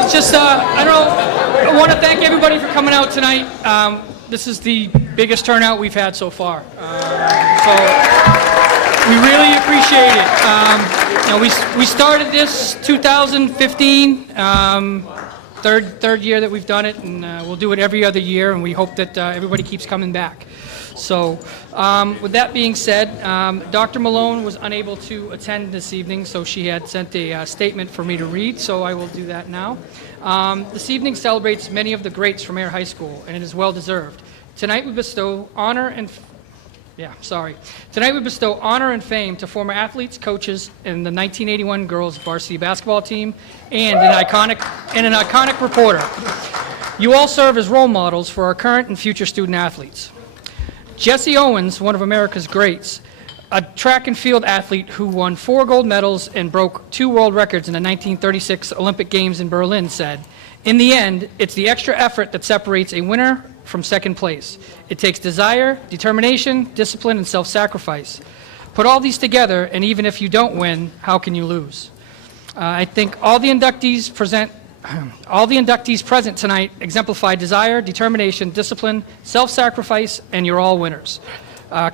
I want to thank everybody for coming out tonight. This is the biggest turnout we've had so far. So we really appreciate it. We started this 2015, third year that we've done it, and we'll do it every other year, and we hope that everybody keeps coming back. So with that being said, Dr. Malone was unable to attend this evening, so she had sent a statement for me to read, so I will do that now. This evening celebrates many of the greats from Air High School, and it is well deserved. Tonight we bestow honor and fame to former athletes, coaches, and the 1981 girls varsity basketball team, and an iconic reporter. You all serve as role models for our current and future student athletes. Jesse Owens, one of America's greats, a track and field athlete who won 4 gold medals and broke 2 world records in the 1936 Olympic Games in Berlin, said, "In the end, it's the extra effort that separates a winner from second place. It takes desire, determination, discipline, and self-sacrifice. Put all these together, and even if you don't win, how can you lose?" I think all the inductees present tonight exemplify desire, determination, discipline, self-sacrifice, and you're all winners.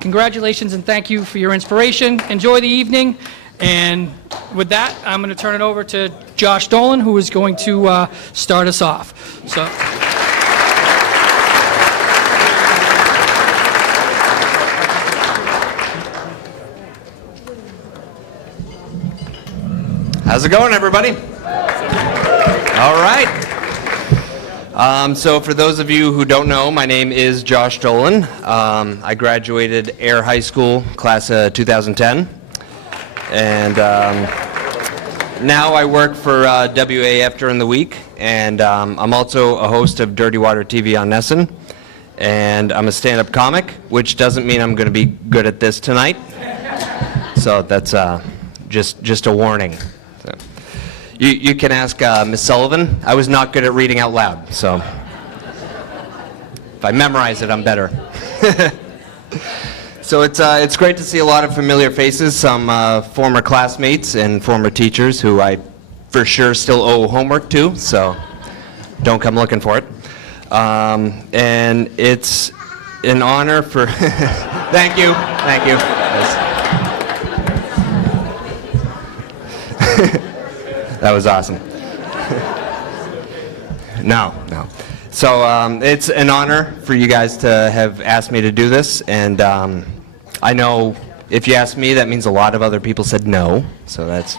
Congratulations and thank you for your inspiration. Enjoy the evening. And with that, I'm going to turn it over to Josh Dolan, who is going to start us off. So. How's it going, everybody? All right. So for those of you who don't know, my name is Josh Dolan. I graduated Air High School, class of 2010. And now I work for WAF during the week. And I'm also a host of Dirty Water TV on Nesson. And I'm a stand-up comic, which doesn't mean I'm going to be good at this tonight. So that's just a warning. So. You can ask Miss Sullivan. I was not good at reading out loud, so if I memorize it, I'm better. So it's great to see a lot of familiar faces, some former classmates and former teachers who I for sure still owe homework to, so don't come looking for it. And it's an honor for... Thank you. Yes. That was awesome. No. So it's an honor for you guys to have asked me to do this, and I know if you ask me, that means a lot of other people said no, so that's,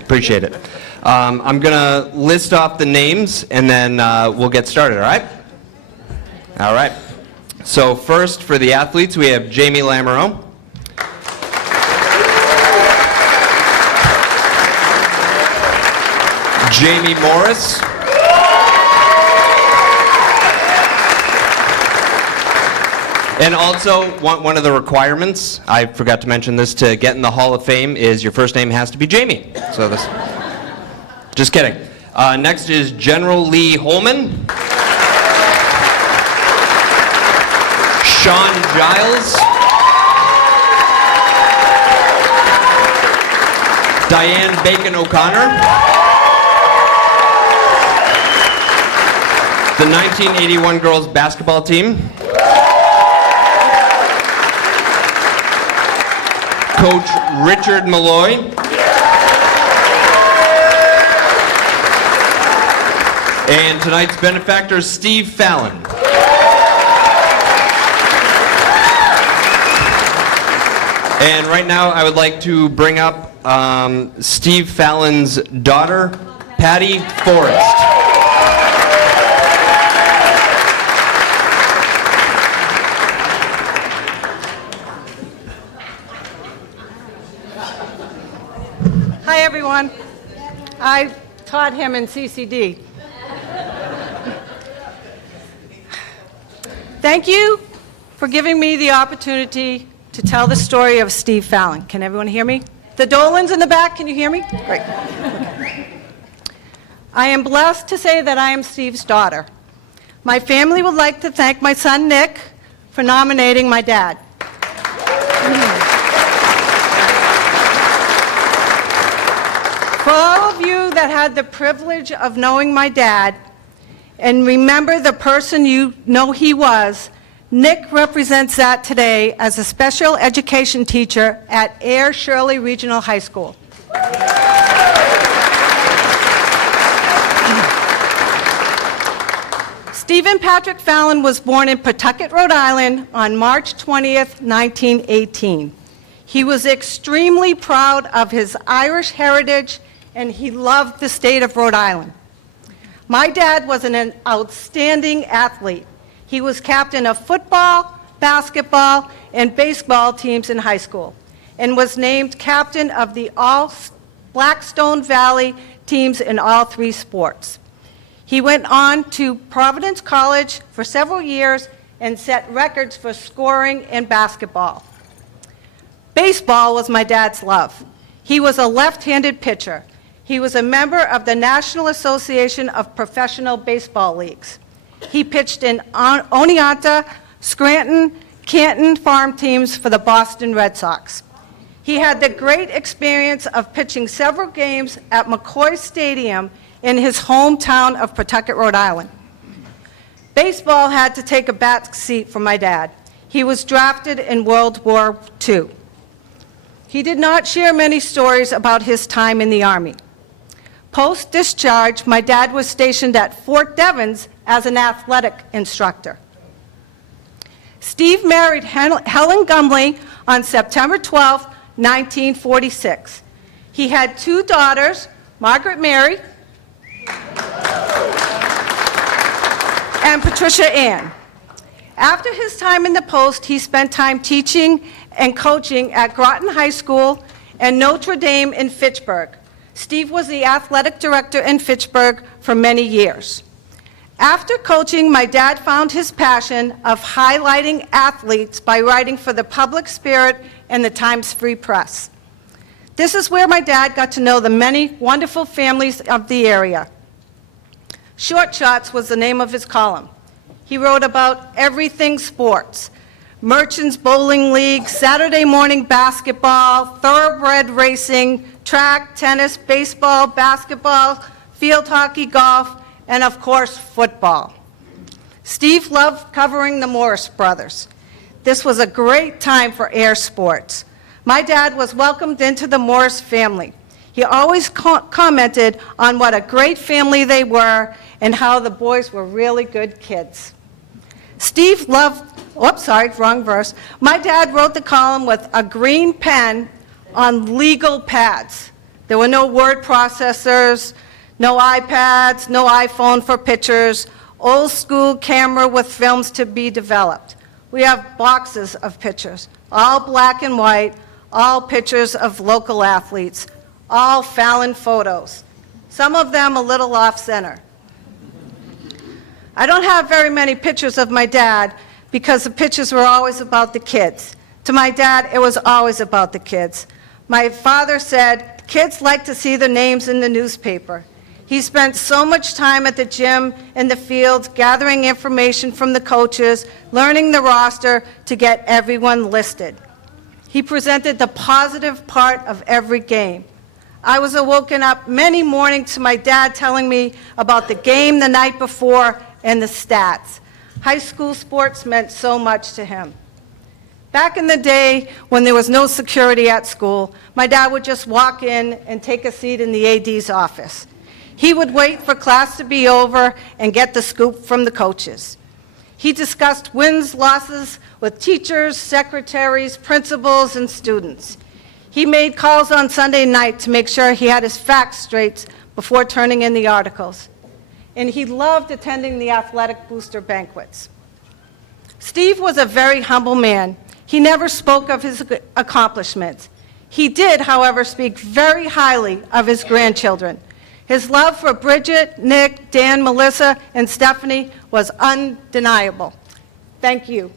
appreciate it. I'm gonna list off the names, and then we'll get started, all right? All right. So first, for the athletes, we have Jamie Lamoureux. Jamie Morris. And also, one of the requirements, I forgot to mention this, to get in the Hall of Fame is your first name has to be Jamie. So this, just kidding. Next is General Lee Holman. Sean Giles. Diane Bacon O'Connor. The 1981 girls basketball team. Coach Richard Malloy. And tonight's benefactor, Steve Fallon. And right now I would like to bring up Steve Fallon's daughter, Patty Forrest. Hi, everyone. I taught him in CCD. Thank you for giving me the opportunity to tell the story of Steve Fallon. Can everyone hear me? The Dolans in the back, can you hear me? Great. Okay. I am blessed to say that I am Steve's daughter. My family would like to thank my son, Nick, for nominating my dad. For all of you that had the privilege of knowing my dad and remember the person you know he was, Nick represents that today as a special education teacher at Air Shirley Regional High School. Stephen Patrick Fallon was born in Pawtucket, Rhode Island on March 20th, 1918. He was extremely proud of his Irish heritage, and he loved the state of Rhode Island. My dad was an outstanding athlete. He was captain of football, basketball, and baseball teams in high school, and was named captain of the all Blackstone Valley teams in all 3 sports. He went on to Providence College for several years and set records for scoring in basketball. Baseball was my dad's love. He was a left-handed pitcher. He was a member of the National Association of Professional Baseball Leagues. He pitched in Oneonta, Scranton, Canton farm teams for the Boston Red Sox. He had the great experience of pitching several games at McCoy Stadium in his hometown of Pawtucket, Rhode Island. Baseball had to take a back seat for my dad. He was drafted in World War II. He did not share many stories about his time in the Army. Post-discharge, my dad was stationed at Fort Devens as an athletic instructor. Steve married Helen Gumley on September 12, 1946. He had 2 daughters, Margaret Mary and Patricia Ann. After his time in the post, he spent time teaching and coaching at Groton High School and Notre Dame in Fitchburg. Steve was the athletic director in Fitchburg for many years. After coaching, my dad found his passion of highlighting athletes by writing for the Public Spirit and the Times Free Press. This is where my dad got to know the many wonderful families of the area. Short Shots was the name of his column. He wrote about everything sports: Merchants Bowling League, Saturday morning basketball, thoroughbred racing, track, tennis, baseball, basketball, field hockey, golf, and of course, football. Steve loved covering the Morris brothers. This was a great time for air sports. My dad was welcomed into the Morris family. He always commented on what a great family they were and how the boys were really good kids. Steve loved, wrong verse. My dad wrote the column with a green pen on legal pads. There were no word processors, no iPads, no iPhone for pictures, old school camera with films to be developed. We have boxes of pictures, all black and white, all pictures of local athletes, all Fallon photos, some of them a little off-center. I don't have very many pictures of my dad because the pictures were always about the kids. To my dad, it was always about the kids. My father said, kids like to see their names in the newspaper. He spent so much time at the gym, in the field, gathering information from the coaches, learning the roster to get everyone listed. He presented the positive part of every game. I was woken up many mornings to my dad telling me about the game the night before and the stats. High school sports meant so much to him. Back in the day when there was no security at school, my dad would just walk in and take a seat in the AD's office. He would wait for class to be over and get the scoop from the coaches. He discussed wins, losses with teachers, secretaries, principals, and students. He made calls on Sunday night to make sure he had his facts straight before turning in the articles. And he loved attending the athletic booster banquets. Steve was a very humble man. He never spoke of his accomplishments. He did, however, speak very highly of his grandchildren. His love for Bridget, Nick, Dan, Melissa, and Stephanie was undeniable. Thank you.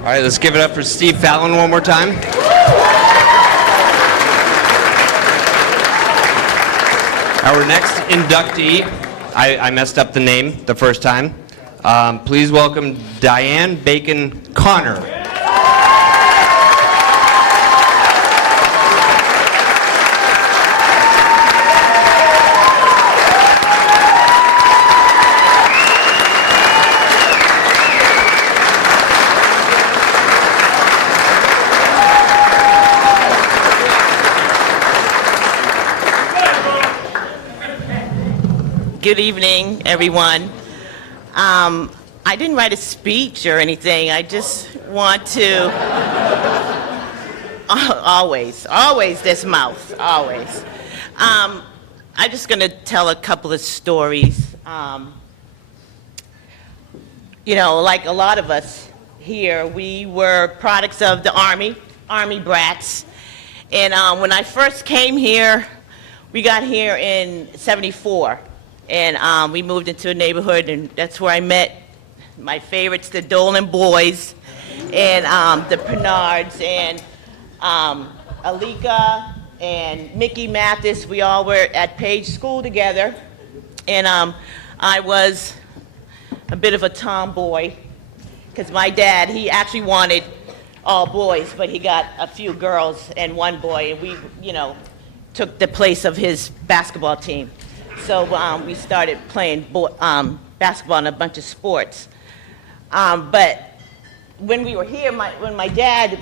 All right, let's give it up for Steve Fallon one more time. Our next inductee, I messed up the name the first time. Please welcome Diane Bacon Connor. Good evening, everyone. I didn't write a speech or anything. I just want to always this mouth, always. I'm just going to tell a couple of stories. You know, like a lot of us here, we were products of the Army brats. And when I first came here, we got here in '74. And we moved into a neighborhood, and that's where I met my favorites, the Dolan boys, and the Pernards, and Alika, and Mickey Mathis. We all were at Page School together. And I was a bit of a tomboy, because my dad, he actually wanted all boys, but he got a few girls and one boy, and we, you know, took the place of his basketball team. So we started playing basketball and a bunch of sports. But when we were here, when my dad,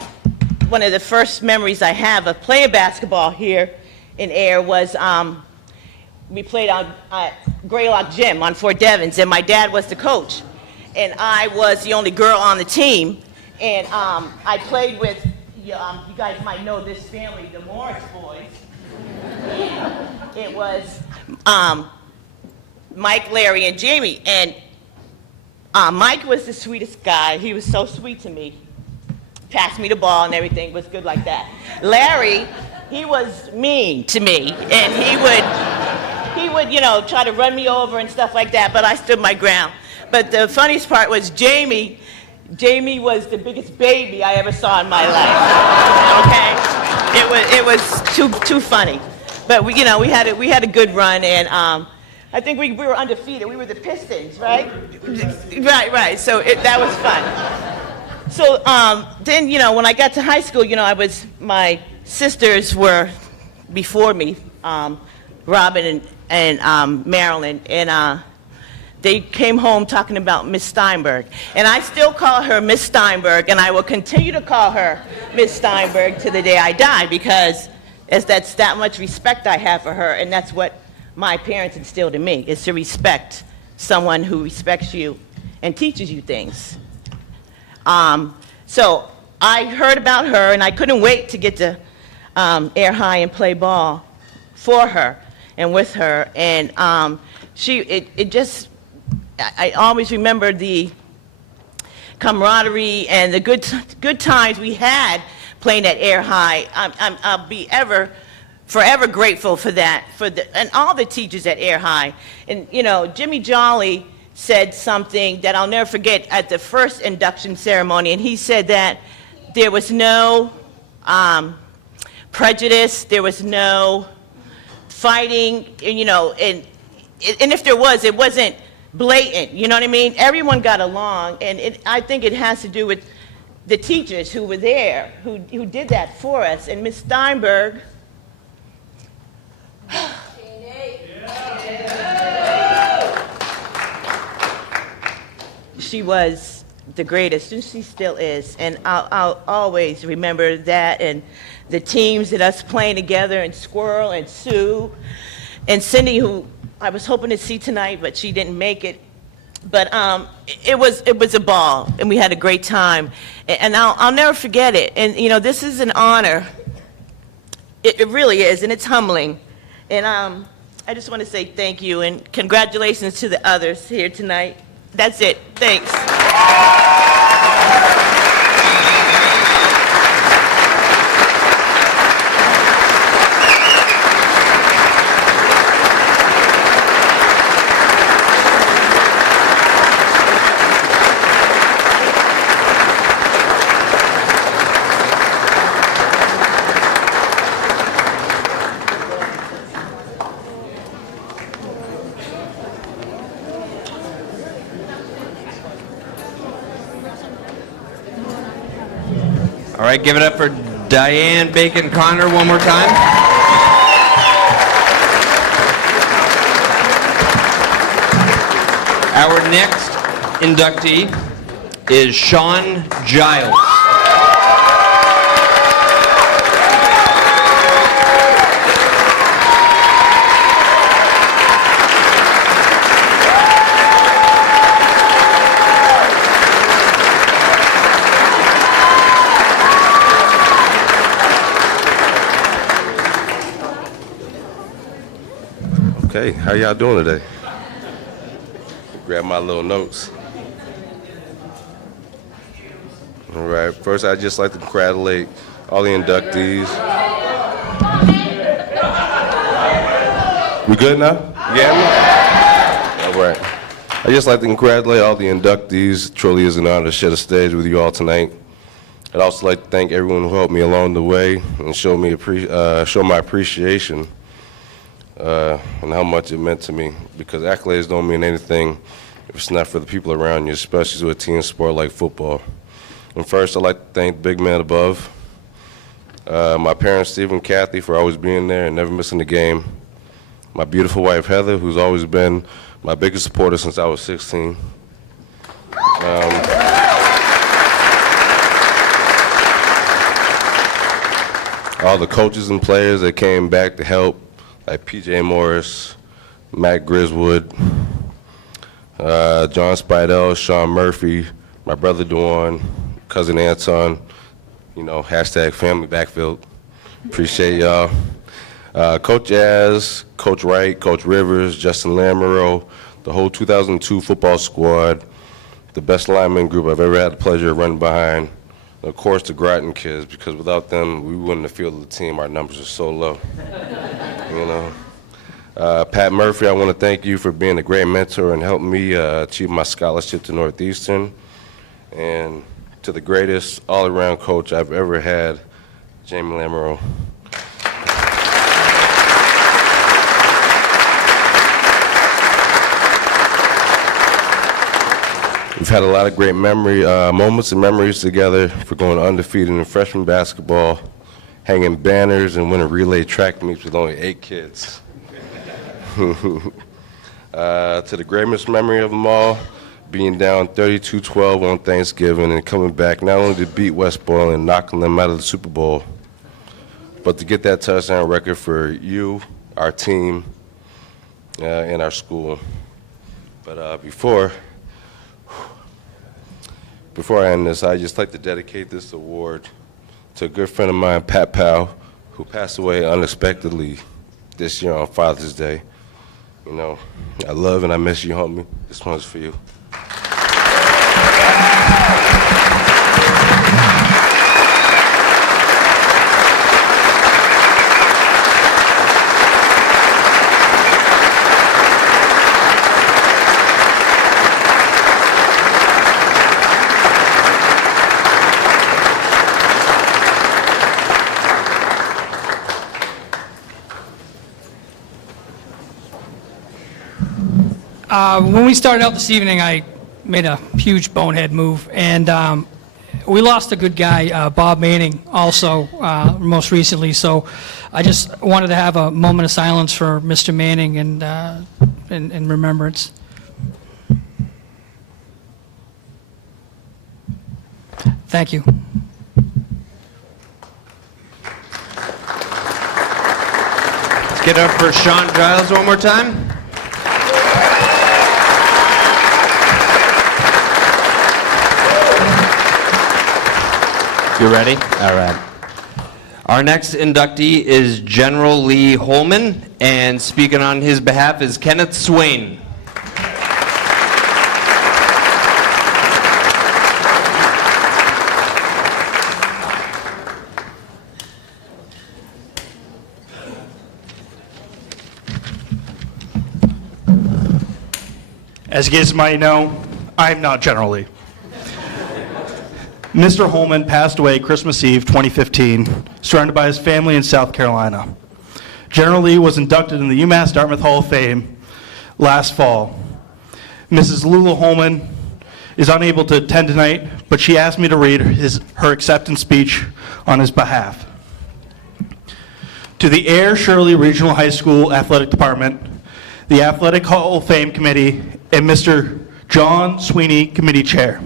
one of the first memories I have of playing basketball here in Air was we played on Greylock Gym on Fort Devens, and my dad was the coach. And I was the only girl on the team. And I played with, you guys might know this family, the Morris boys. And it was Mike, Larry, and Jamie. And Mike was the sweetest guy. He was so sweet to me. Passed me the ball and everything was good like that. Larry, he was mean to me. And he would, you know, try to run me over and stuff like that, but I stood my ground. But the funniest part was Jamie. Jamie was the biggest baby I ever saw in my life. Okay? It was too funny. But we, you know, we had a good run, and I think we were undefeated. We were the Pistons, right? Right. So that was fun. So then, you know, when I got to high school, you know, my sisters were before me, Robin and Marilyn, and they came home talking about Miss Steinberg. And I still call her Miss Steinberg, and I will continue to call her Miss Steinberg to the day I die, because that's that much respect I have for her, and that's what my parents instilled in me, is to respect someone who respects you and teaches you things. So I heard about her, and I couldn't wait to get to Air High and play ball for her and with her. And I always remember the camaraderie and the good times we had playing at Air High. I'll be forever grateful for that, and all the teachers at Air High. And you know, Jimmy Jolly said something that I'll never forget at the first induction ceremony, and he said that there was no prejudice, there was no fighting, and, you know, and if there was, it wasn't blatant, you know what I mean? Everyone got along, and I think it has to do with the teachers who were there, who did that for us. And Miss Steinberg, she was the greatest, and she still is. And I'll always remember that, and the teams that us playing together, and Squirrel and Sue and Cindy, who I was hoping to see tonight, but she didn't make it. But it was a ball, and we had a great time, and I'll never forget it. And you know, this is an honor. It really is, and it's humbling. And I just want to say thank you and congratulations to the others here tonight. That's it. Thanks. All right, give it up for Diane Bacon Connor one more time. Our next inductee is Sean Giles. Okay, how y'all doing today? Grab my little notes. All right, first I'd just like to congratulate all the inductees. We good now? Yeah? All right. I'd just like to congratulate all the inductees. It truly is an honor to share the stage with you all tonight. I'd also like to thank everyone who helped me along the way and show my appreciation and how much it meant to me, because accolades don't mean anything if it's not for the people around you, especially with a team sport like football. And first, I'd like to thank the big man above, my parents, Steve and Kathy, for always being there and never missing a game, my beautiful wife, Heather, who's always been my biggest supporter since I was 16. All the coaches and players that came back to help, like P.J. Morris, Matt Griswood, John Spidell, Sean Murphy, my brother Duane, cousin Anton, hashtag family backfield. Appreciate y'all. Coach Az, Coach Wright, Coach Rivers, Justin Lamoureux, the whole 2002 football squad, the best lineman group I've ever had the pleasure of running behind. And of course, the Groton kids, because without them, we wouldn't have fielded the team. Our numbers are so low. Pat Murphy, I want to thank you for being a great mentor and helping me achieve my scholarship to Northeastern. And to the greatest all-around coach I've ever had, Jamie Lamoureux. We've had a lot of great moments and memories together for going undefeated in freshman basketball, hanging banners and winning relay track meets with only 8 kids. To the greatest memory of them all, being down 32-12 on Thanksgiving and coming back not only to beat West Boyle and knocking them out of the Super Bowl, but to get that touchdown record for you, our team, and our school. But before I end this, I'd just like to dedicate this award to a good friend of mine, Pat Powell, who passed away unexpectedly this year on Father's Day. I love and I miss you, homie. This one's for you. When we started out this evening, I made a huge bonehead move, and we lost a good guy, Bob Manning, also most recently. So I just wanted to have a moment of silence for Mr. Manning and in remembrance. Thank you. Let's get up for Sean Giles one more time. You ready? All right. Our next inductee is General Lee Holman, and speaking on his behalf is Kenneth Swain. As you guys might know, I'm not General Lee. Mr. Holman passed away Christmas Eve 2015, surrounded by his family in South Carolina. General Lee was inducted in the UMass Dartmouth Hall of Fame last fall. Mrs. Lula Holman is unable to attend tonight, but she asked me to read her acceptance speech on his behalf. To the Air Shirley Regional High School Athletic Department, the Athletic Hall of Fame Committee, and Mr. John Sweeney, Committee Chair.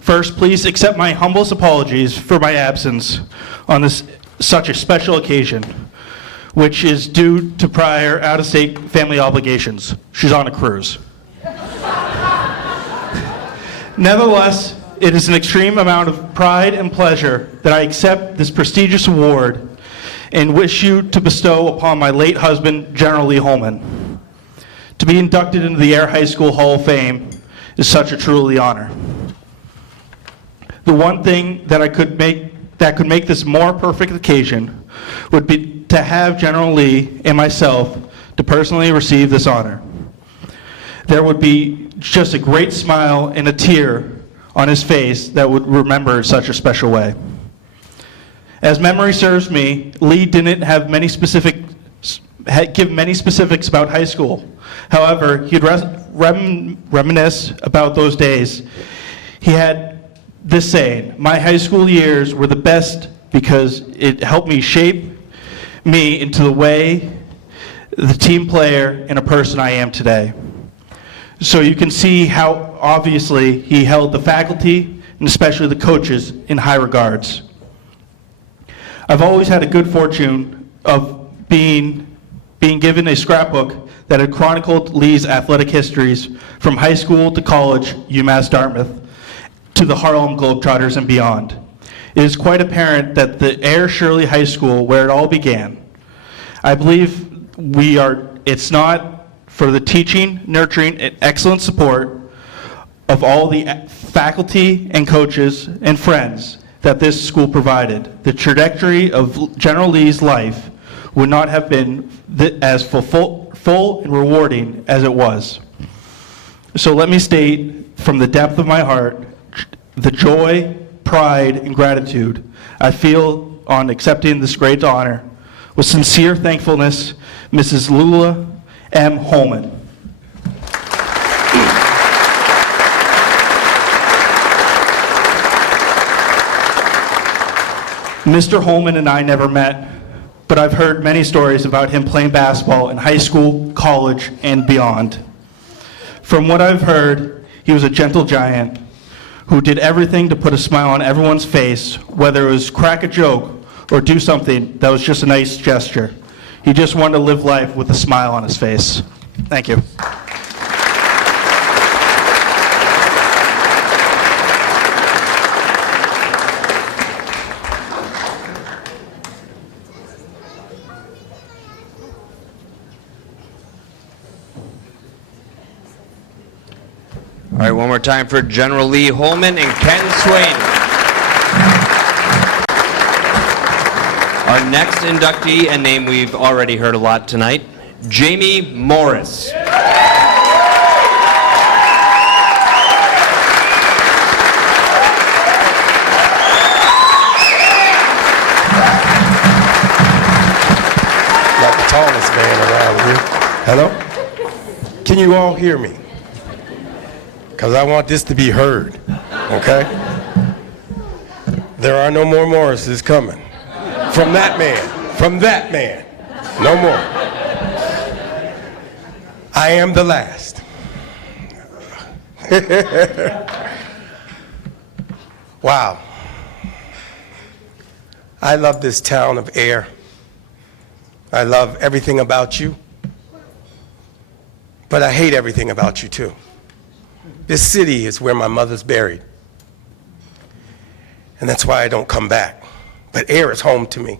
First, please accept my humblest apologies for my absence on such a special occasion, which is due to prior out-of-state family obligations. She's on a cruise. Nevertheless, it is an extreme amount of pride and pleasure that I accept this prestigious award and wish you to bestow upon my late husband, General Lee Holman. To be inducted into the Air High School Hall of Fame is such a truly honor. The one thing that could make this more perfect occasion would be to have General Lee and myself to personally receive this honor. There would be just a great smile and a tear on his face that would remember such a special way. As memory serves me, Lee didn't have give many specifics about high school. However, he'd reminisce about those days. He had this saying, "My high school years were the best because it helped me shape me into the team player and a person I am today." So you can see how obviously he held the faculty and especially the coaches in high regards. I've always had a good fortune of being given a scrapbook that had chronicled Lee's athletic histories from high school to college, UMass Dartmouth, to the Harlem Globetrotters and beyond. It is quite apparent that the Air Shirley High School, where it all began, I believe it's not for the teaching, nurturing, and excellent support of all the faculty and coaches and friends that this school provided. The trajectory of General Lee's life would not have been as full and rewarding as it was. So let me state from the depth of my heart the joy, pride, and gratitude I feel on accepting this great honor. With sincere thankfulness, Mrs. Lula M. Holman. Mr. Holman and I never met, but I've heard many stories about him playing basketball in high school, college, and beyond. From what I've heard, he was a gentle giant who did everything to put a smile on everyone's face, whether it was crack a joke or do something that was just a nice gesture. He just wanted to live life with a smile on his face. Thank you. All right, one more time for General Lee Holman and Ken Swain. Our next inductee, a name we've already heard a lot tonight, Jamie Morris. Not the tallest man around here. Hello? Can you all hear me? Because I want this to be heard, okay? There are no more Morrises coming. From that man, no more. I am the last. Wow. I love this town of Air. I love everything about you, but I hate everything about you too. This city is where my mother's buried, and that's why I don't come back. But Air is home to me.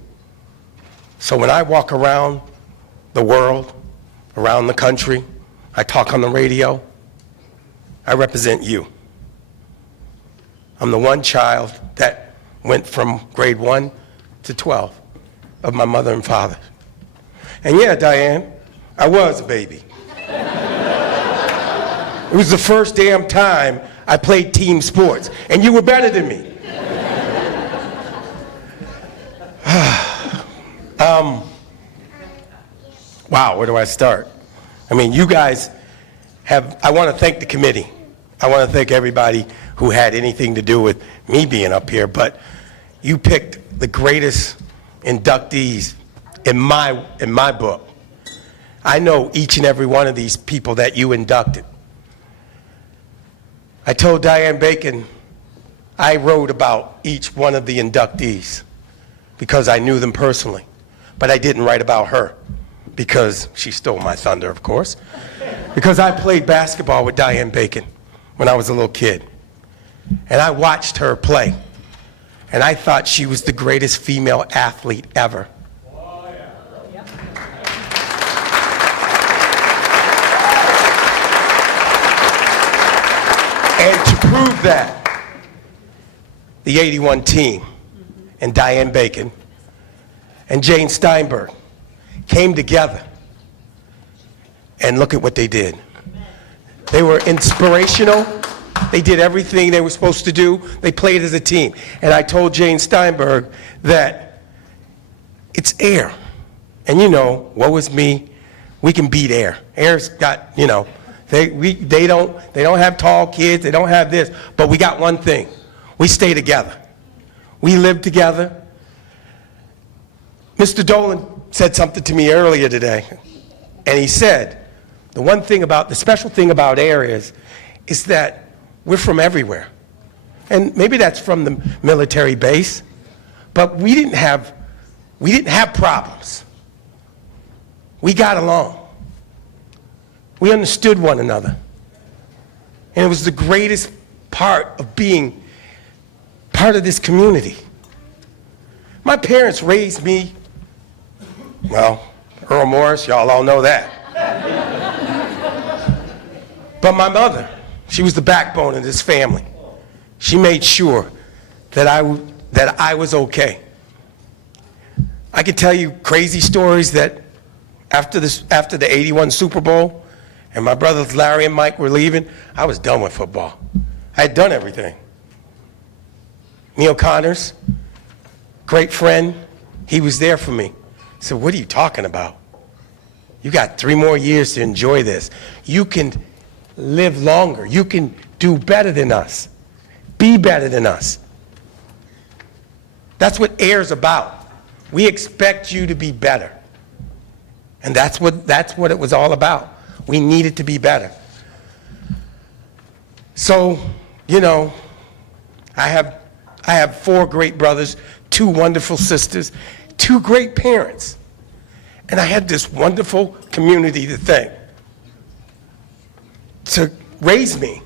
So when I walk around the world, around the country, I talk on the radio, I represent you. I'm the one child that went from grade 1 to 12 of my mother and father. And yeah, Diane, I was a baby. It was the first damn time I played team sports, and you were better than me. Wow, where do I start? I mean, you guys I want to thank the committee I want to thank everybody who had anything to do with me being up here, but you picked the greatest inductees in my book. I know each and every one of these people that you inducted. I told Diane Bacon I wrote about each one of the inductees because I knew them personally, but I didn't write about her because she stole my thunder, of course, because I played basketball with Diane Bacon when I was a little kid, and I watched her play, and I thought she was the greatest female athlete ever. And to prove that, the 81 team and Diane Bacon and Jane Steinberg came together, and look at what they did. They were inspirational. They did everything they were supposed to do. They played as a team. And I told Jane Steinberg that it's air. And you know, woe is me, we can beat air. Air's got, you know, they don't have tall kids, they don't have this, but we got one thing. We stay together. We live together. Mr. Dolan said something to me earlier today, and he said, the special thing about air is that we're from everywhere. And maybe that's from the military base, but we didn't have problems. We got along. We understood one another. And it was the greatest part of being part of this community. My parents raised me, well, Earl Morris, y'all all know that. But my mother, she was the backbone of this family. She made sure that I was okay. I could tell you crazy stories that after the 81 Super Bowl, and my brothers Larry and Mike were leaving, I was done with football. I had done everything. Neil Connors, great friend, he was there for me. I said, what are you talking about? You got 3 more years to enjoy this. You can live longer. You can do better than us. Be better than us. That's what AIR's about. We expect you to be better. And that's what it was all about. We needed to be better. So, you know, I have 4 great brothers, 2 wonderful sisters, 2 great parents. And I had this wonderful community to thank to raise me.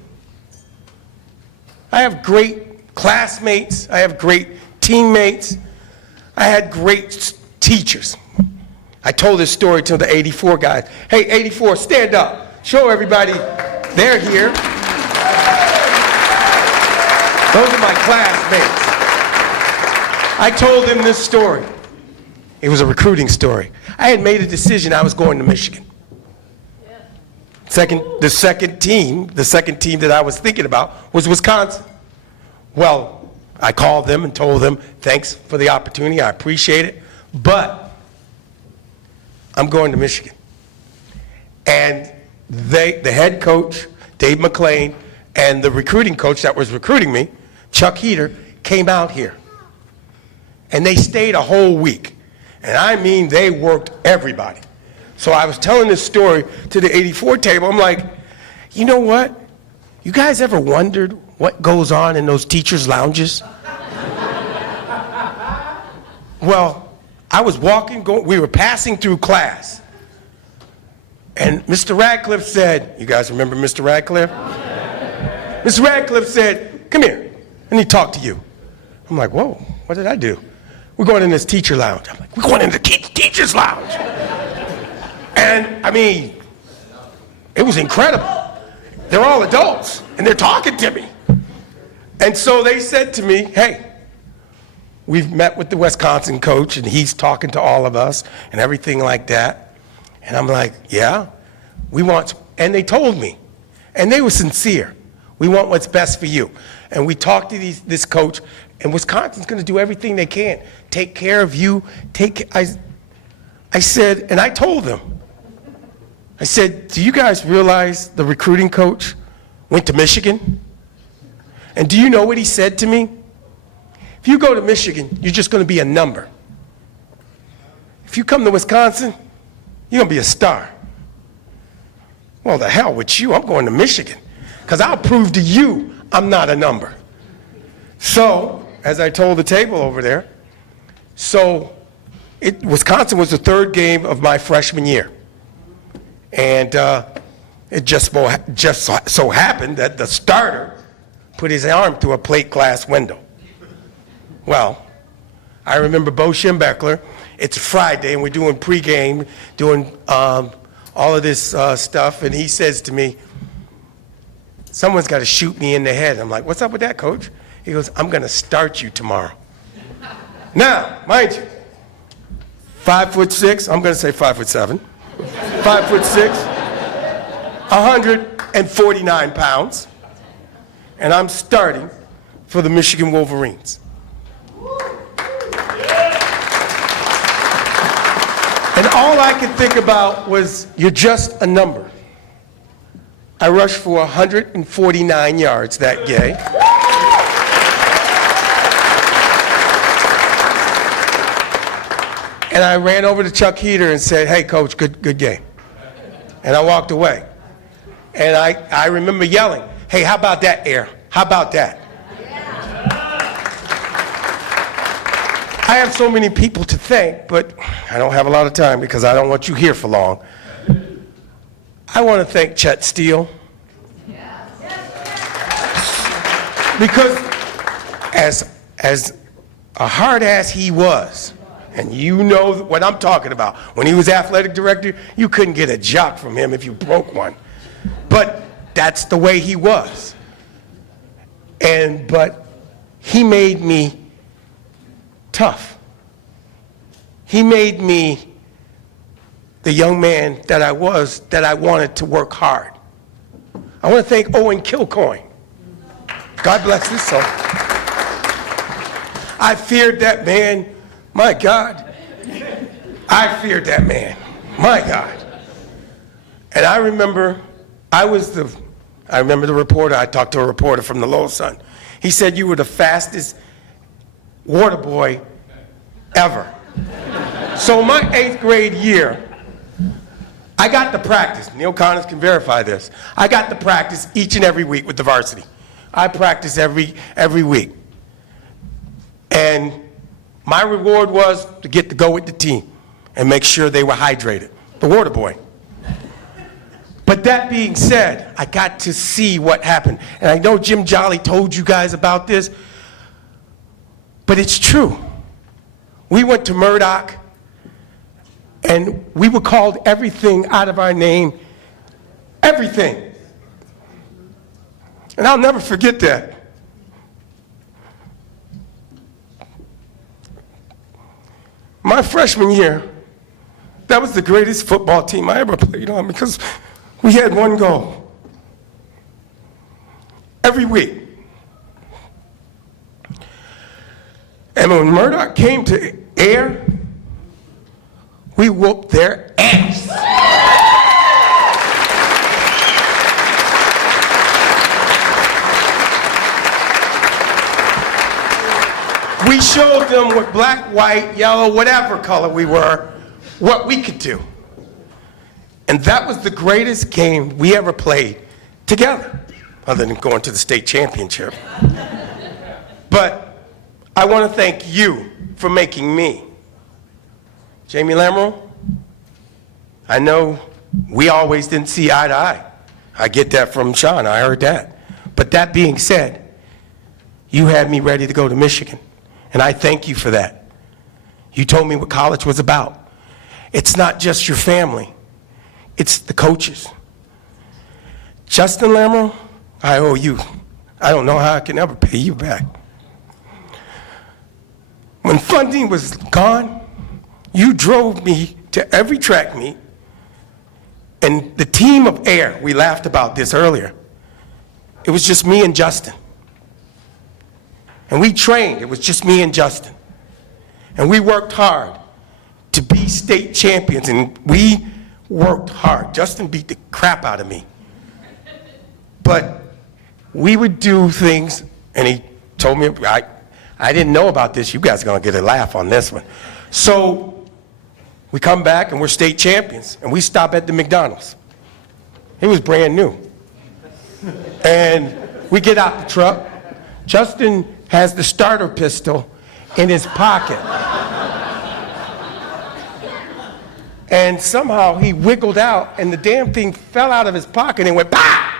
I have great classmates. I have great teammates. I had great teachers. I told this story to the 84 guys. Hey, 84, stand up. Show everybody they're here. Those are my classmates. I told them this story. It was a recruiting story. I had made a decision I was going to Michigan. The second team that I was thinking about was Wisconsin. Well, I called them and told them, thanks for the opportunity, I appreciate it, but I'm going to Michigan. And the head coach, Dave McClain, and the recruiting coach that was recruiting me, Chuck Heater, came out here. And they stayed a whole week. And I mean, they worked everybody. So I was telling this story to the 84 table. I'm like, you know what? You guys ever wondered what goes on in those teachers' lounges? Well, I was walking, we were passing through class. And Mr. Radcliffe said, you guys remember Mr. Radcliffe? Mr. Radcliffe said, come here, I need to talk to you. I'm like, whoa, what did I do? We're going in this teacher lounge. I'm like, we're going in the teacher's lounge. And I mean, it was incredible. They're all adults, and they're talking to me. And so they said to me, hey, we've met with the Wisconsin coach, and he's talking to all of us and everything like that. And I'm like, yeah, we want, and they told me, and they were sincere, we want what's best for you. And we talked to this coach, and Wisconsin's going to do everything they can. Take care of you. I said, and I told them, I said, do you guys realize the recruiting coach went to Michigan. And do you know what he said to me? If you go to Michigan, you're just going to be a number. If you come to Wisconsin, you're going to be a star. Well, the hell with you. I'm going to Michigan because I'll prove to you I'm not a number. So, as I told the table over there, Wisconsin was the third game of my freshman year. And it just so happened that the starter put his arm through a plate glass window. Well, I remember Bo Schembechler. It's Friday, and we're doing pregame, doing all of this stuff, and he says to me, someone's got to shoot me in the head. I'm like, what's up with that, coach? He goes, I'm going to start you tomorrow. Now, mind you, 5'6", I'm going to say 5'7", 5'6", 149 pounds, and I'm starting for the Michigan Wolverines. And all I could think about was, you're just a number. I rushed for 149 yards that day. And I ran over to Chuck Heater and said, hey, coach, good game. And I walked away. And I remember yelling, hey, how about that, Air? How about that? I have so many people to thank, but I don't have a lot of time because I don't want you here for long. I want to thank Chet Steele. Because as a hard ass he was, and you know what I'm talking about, when he was athletic director, you couldn't get a jock from him if you broke one. But that's the way he was. But he made me tough. He made me the young man that I was, that I wanted to work hard. I want to thank Owen Kilcoyne. God bless his soul. I feared that man. My God. I feared that man. My God. And I remember the reporter, I talked to a reporter from the Lowell Sun. He said, you were the fastest water boy ever. So my 8th grade year, I got to practice. Neil Connors can verify this. I got to practice each and every week with the varsity. I practiced every week. And my reward was to get to go with the team and make sure they were hydrated. The water boy. But that being said, I got to see what happened. And I know Jim Jolly told you guys about this, but it's true. We went to Murdoch, and we were called everything out of our name, everything. And I'll never forget that. My freshman year, that was the greatest football team I ever played on because we had one goal. Every week. And when Murdoch came to Air, we whooped their ass. We showed them with black, white, yellow, whatever color we were, what we could do. And that was the greatest game we ever played together, other than going to the state championship. But I want to thank you for making me. Jamie Lamoureux, I know we always didn't see eye to eye. I get that from Sean, I heard that. But that being said, you had me ready to go to Michigan. And I thank you for that. You told me what college was about. It's not just your family. It's the coaches. Justin Lamoureux, I owe you. I don't know how I can ever pay you back. When funding was gone, you drove me to every track meet. And the team of Air, we laughed about this earlier. It was just me and Justin. And we trained, it was just me and Justin. And we worked hard to be state champions, and we worked hard. Justin beat the crap out of me. But we would do things, and he told me, I didn't know about this. You guys are going to get a laugh on this one. So we come back, and we're state champions, and we stop at the McDonald's. It was brand new. And we get out the truck. Justin has the starter pistol in his pocket. And somehow he wiggled out, and the damn thing fell out of his pocket and went, bah!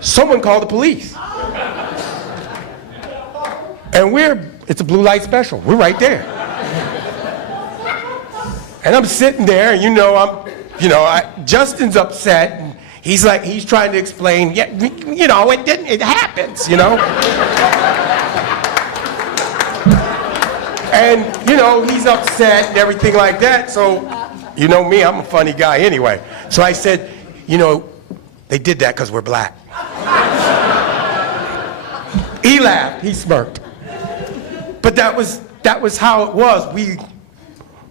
Someone called the police. And it's a blue light special. We're right there. And I'm sitting there, and Justin's upset. And he's trying to explain, yeah, it happens, And, he's upset and everything like that. So, you know me, I'm a funny guy anyway. So I said, they did that because we're black. He laughed, he smirked. But that was how it was.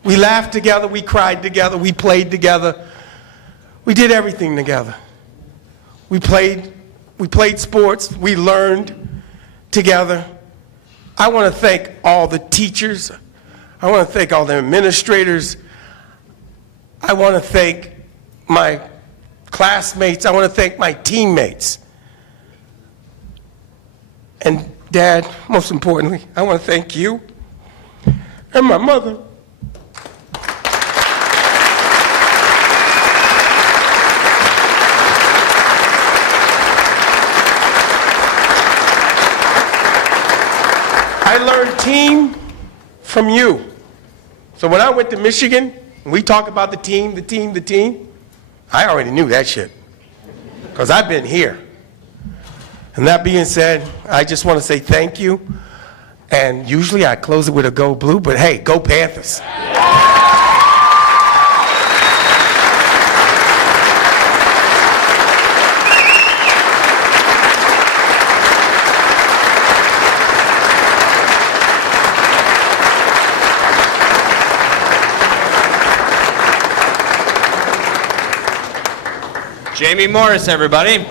We laughed together, we cried together, we played together. We did everything together. We played sports, we learned together. I want to thank all the teachers. I want to thank all the administrators. I want to thank my classmates. I want to thank my teammates. And Dad, most importantly, I want to thank you and my mother. I learned team from you. So when I went to Michigan, and we talk about the team, I already knew that shit. Because I've been here. And that being said, I just want to say thank you. And usually I close it with a go blue, but hey, go Panthers. Jamie Morris, everybody.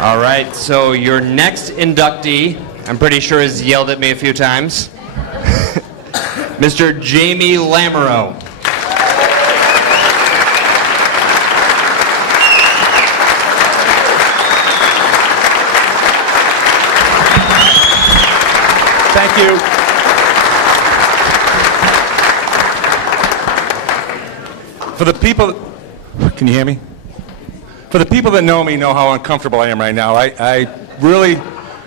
All right, so your next inductee, I'm pretty sure has yelled at me a few times. Mr. Jamie Lamoureux. Thank you. For the people, can you hear me? For the people that know me know how uncomfortable I am right now. I really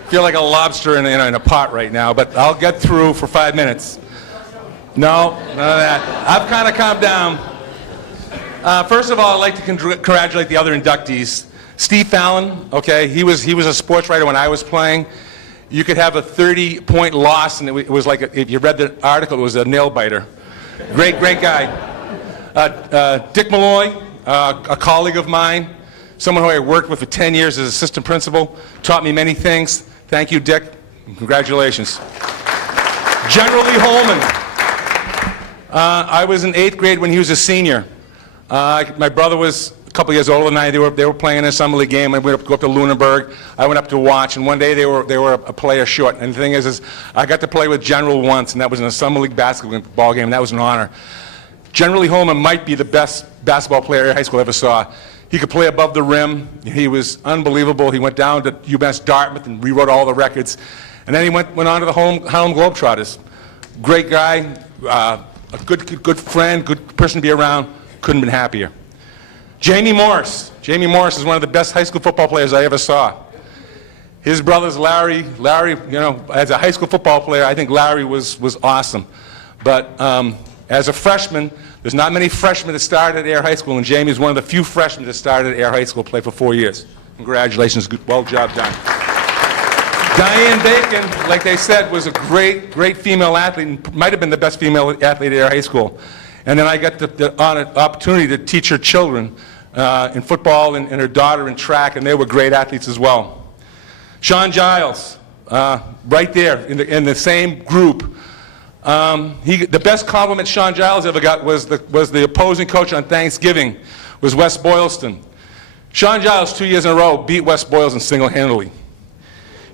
feel like a lobster in a pot right now, but I'll get through for 5 minutes. No, none of that. I've kind of calmed down. First of all, I'd like to congratulate the other inductees. Steve Fallon, okay, he was a sports writer when I was playing. You could have a 30-point loss, and it was like, if you read the article, it was a nail-biter. Great guy. Dick Malloy, a colleague of mine, someone who I worked with for 10 years as assistant principal, taught me many things. Thank you, Dick. Congratulations. General Lee Holman. I was in 8th grade when he was a senior. My brother was a couple years older than I. They were playing in a summer league game. I went up to Lunenburg. I went up to watch, and one day they were a player short. And the thing is I got to play with General once, and that was in a summer league basketball game, and that was an honor. General Lee Holman might be the best basketball player high school ever saw. He could play above the rim. He was unbelievable. He went down to UMass Dartmouth and rewrote all the records. And then he went on to the Harlem Globetrotters. Great guy, a good friend, good person to be around. Couldn't have been happier. Jamie Morris. Jamie Morris is one of the best high school football players I ever saw. His brothers, Larry, as a high school football player, I think Larry was awesome. But as a freshman, there's not many freshmen that started at Air High School, and Jamie is one of the few freshmen that started at Air High School, played for 4 years. Congratulations, well job done. Diane Bacon, like they said, was a great female athlete, and might have been the best female athlete at Air High School. And then I got the opportunity to teach her children in football and her daughter in track, and they were great athletes as well. Sean Giles, right there in the same group. The best compliment Sean Giles ever got was the opposing coach on Thanksgiving was West Boylston. Sean Giles, 2 years in a row, beat West Boylston single-handedly.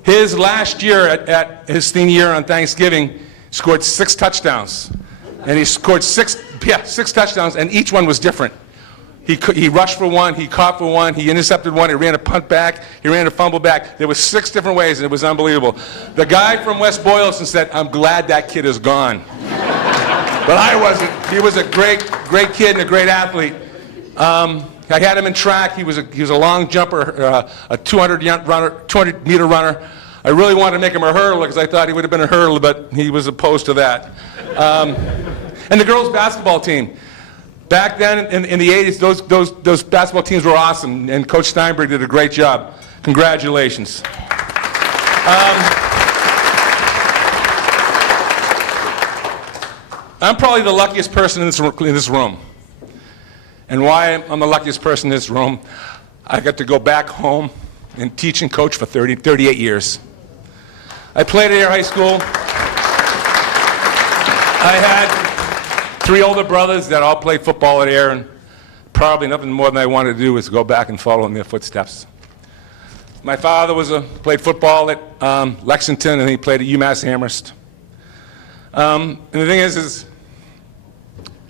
His last year at his senior year on Thanksgiving, scored 6 touchdowns. And he scored six touchdowns, and each one was different. He rushed for one, he caught for one, he intercepted one, he ran a punt back, he ran a fumble back. There was 6 different ways, and it was unbelievable. The guy from West Boylston said, "I'm glad that kid is gone." But I wasn't. He was a great kid and a great athlete. I had him in track. He was a long jumper, a 200-meter runner. I really wanted to make him a hurdler because I thought he would have been a hurdler, but he was opposed to that. And the girls' basketball team. Back then in the 80s, those basketball teams were awesome, and Coach Steinberg did a great job. Congratulations. I'm probably the luckiest person in this room. And why I'm the luckiest person in this room, I got to go back home and teach and coach for 38 years. I played at Air High School. I had 3 older brothers that all played football at Air, and probably nothing more than I wanted to do was go back and follow in their footsteps. My father played football at Lexington, and he played at UMass Amherst. And the thing is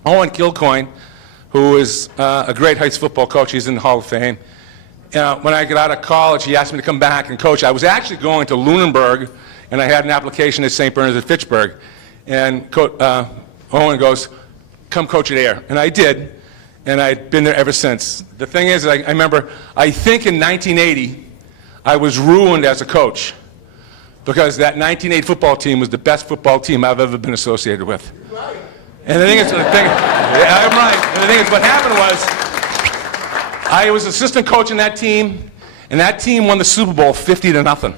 Owen Kilcoyne, who is a great high school football coach, he's in the Hall of Fame. When I got out of college, he asked me to come back and coach. I was actually going to Lunenburg, and I had an application at St. Bernard's at Fitchburg. And Owen goes, "Come coach at Air." And I did, and I'd been there ever since. The thing is, I remember, I think in 1980, I was ruined as a coach because that 1980 football team was the best football team I've ever been associated with. And the thing is, yeah, I'm right. And the thing is, what happened was, I was assistant coach in that team, and that team won the Super Bowl 50-0.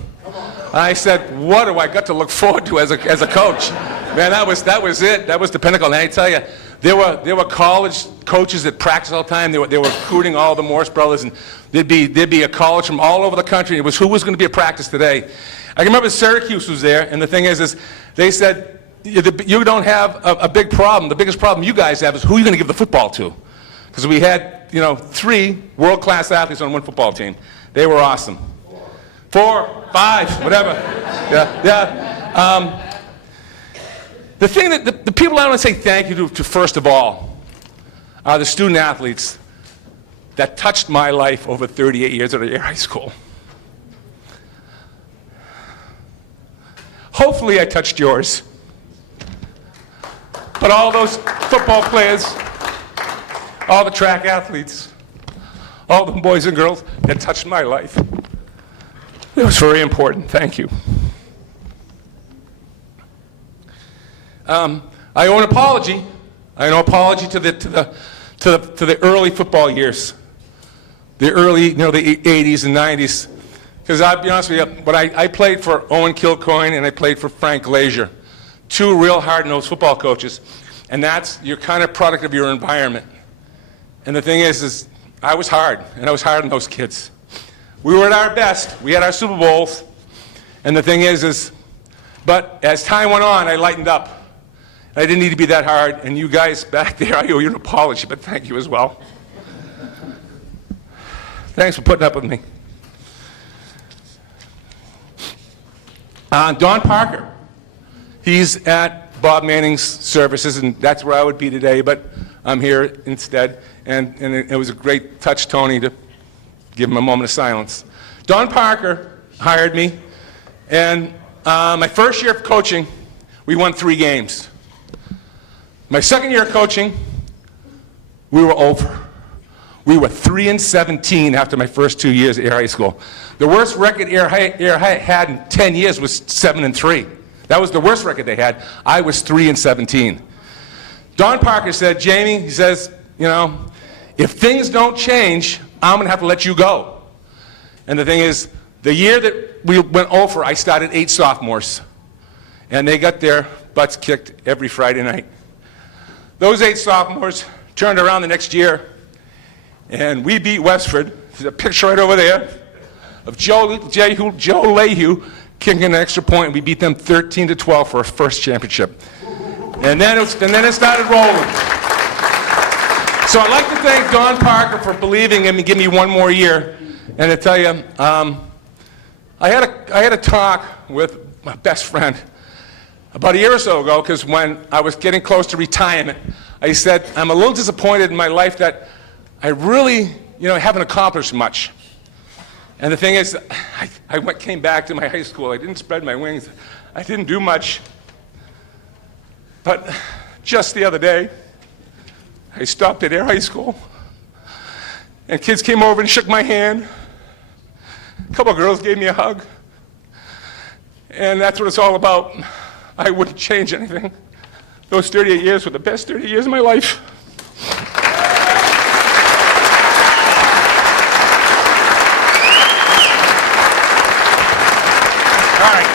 I said, what do I got to look forward to as a coach? Man, that was it. That was the pinnacle. And I tell you, there were college coaches that practiced all the time. They were recruiting all the Morse brothers, and there'd be a college from all over the country. It was who was going to be at practice today. I can remember Syracuse was there, and the thing is they said, you don't have a big problem. The biggest problem you guys have is who you're going to give the football to. Because we had, 3 world-class athletes on one football team. They were awesome. 4, 5, whatever. Yeah. The thing that the people I want to say thank you to first of all are the student athletes that touched my life over 38 years at Air High School. Hopefully I touched yours. But all those football players, all the track athletes, all the boys and girls that touched my life, it was very important. Thank you. I owe an apology. I owe an apology to the early football years, the early, the 80s and 90s. Because I'll be honest with you, but I played for Owen Kilcoyne and I played for Frank Glazier, 2 real hard-nosed football coaches, and you're kind of product of your environment. And the thing is I was hard, and I was hard on those kids. We were at our best. We had our Super Bowls, and the thing is but as time went on, I lightened up. I didn't need to be that hard, and you guys back there, I owe you an apology, but thank you as well. Thanks for putting up with me. Don Parker, he's at Bob Manning's services, and that's where I would be today, but I'm here instead, and it was a great touch, Tony, to give him a moment of silence. Don Parker hired me, and my first year of coaching, we won 3 games. My second year of coaching, we were over. We were 3-17 after my first 2 years at Air High School. The worst record Air High had in 10 years was 7-3. That was the worst record they had. I was 3-17. Don Parker said, Jamie, he says, if things don't change, I'm going to have to let you go. And the thing is, the year that we went over, I started 8 sophomores. And they got their butts kicked every Friday night. Those 8 sophomores turned around the next year, and we beat Westford. There's a picture right over there of Joe Lehue kicking an extra point, and we beat them 13-12 for our first championship. And then it started rolling. So I'd like to thank Don Parker for believing in me, give me one more year. And to tell you, I had a talk with my best friend about a year or so ago, because when I was getting close to retirement, I said, I'm a little disappointed in my life that I really, haven't accomplished much. And the thing is, I came back to my high school. I didn't spread my wings. I didn't do much. But just the other day, I stopped at Air High School, and kids came over and shook my hand. A couple of girls gave me a hug. And that's what it's all about. I wouldn't change anything. Those 38 years were the best 30 years of my life. All right.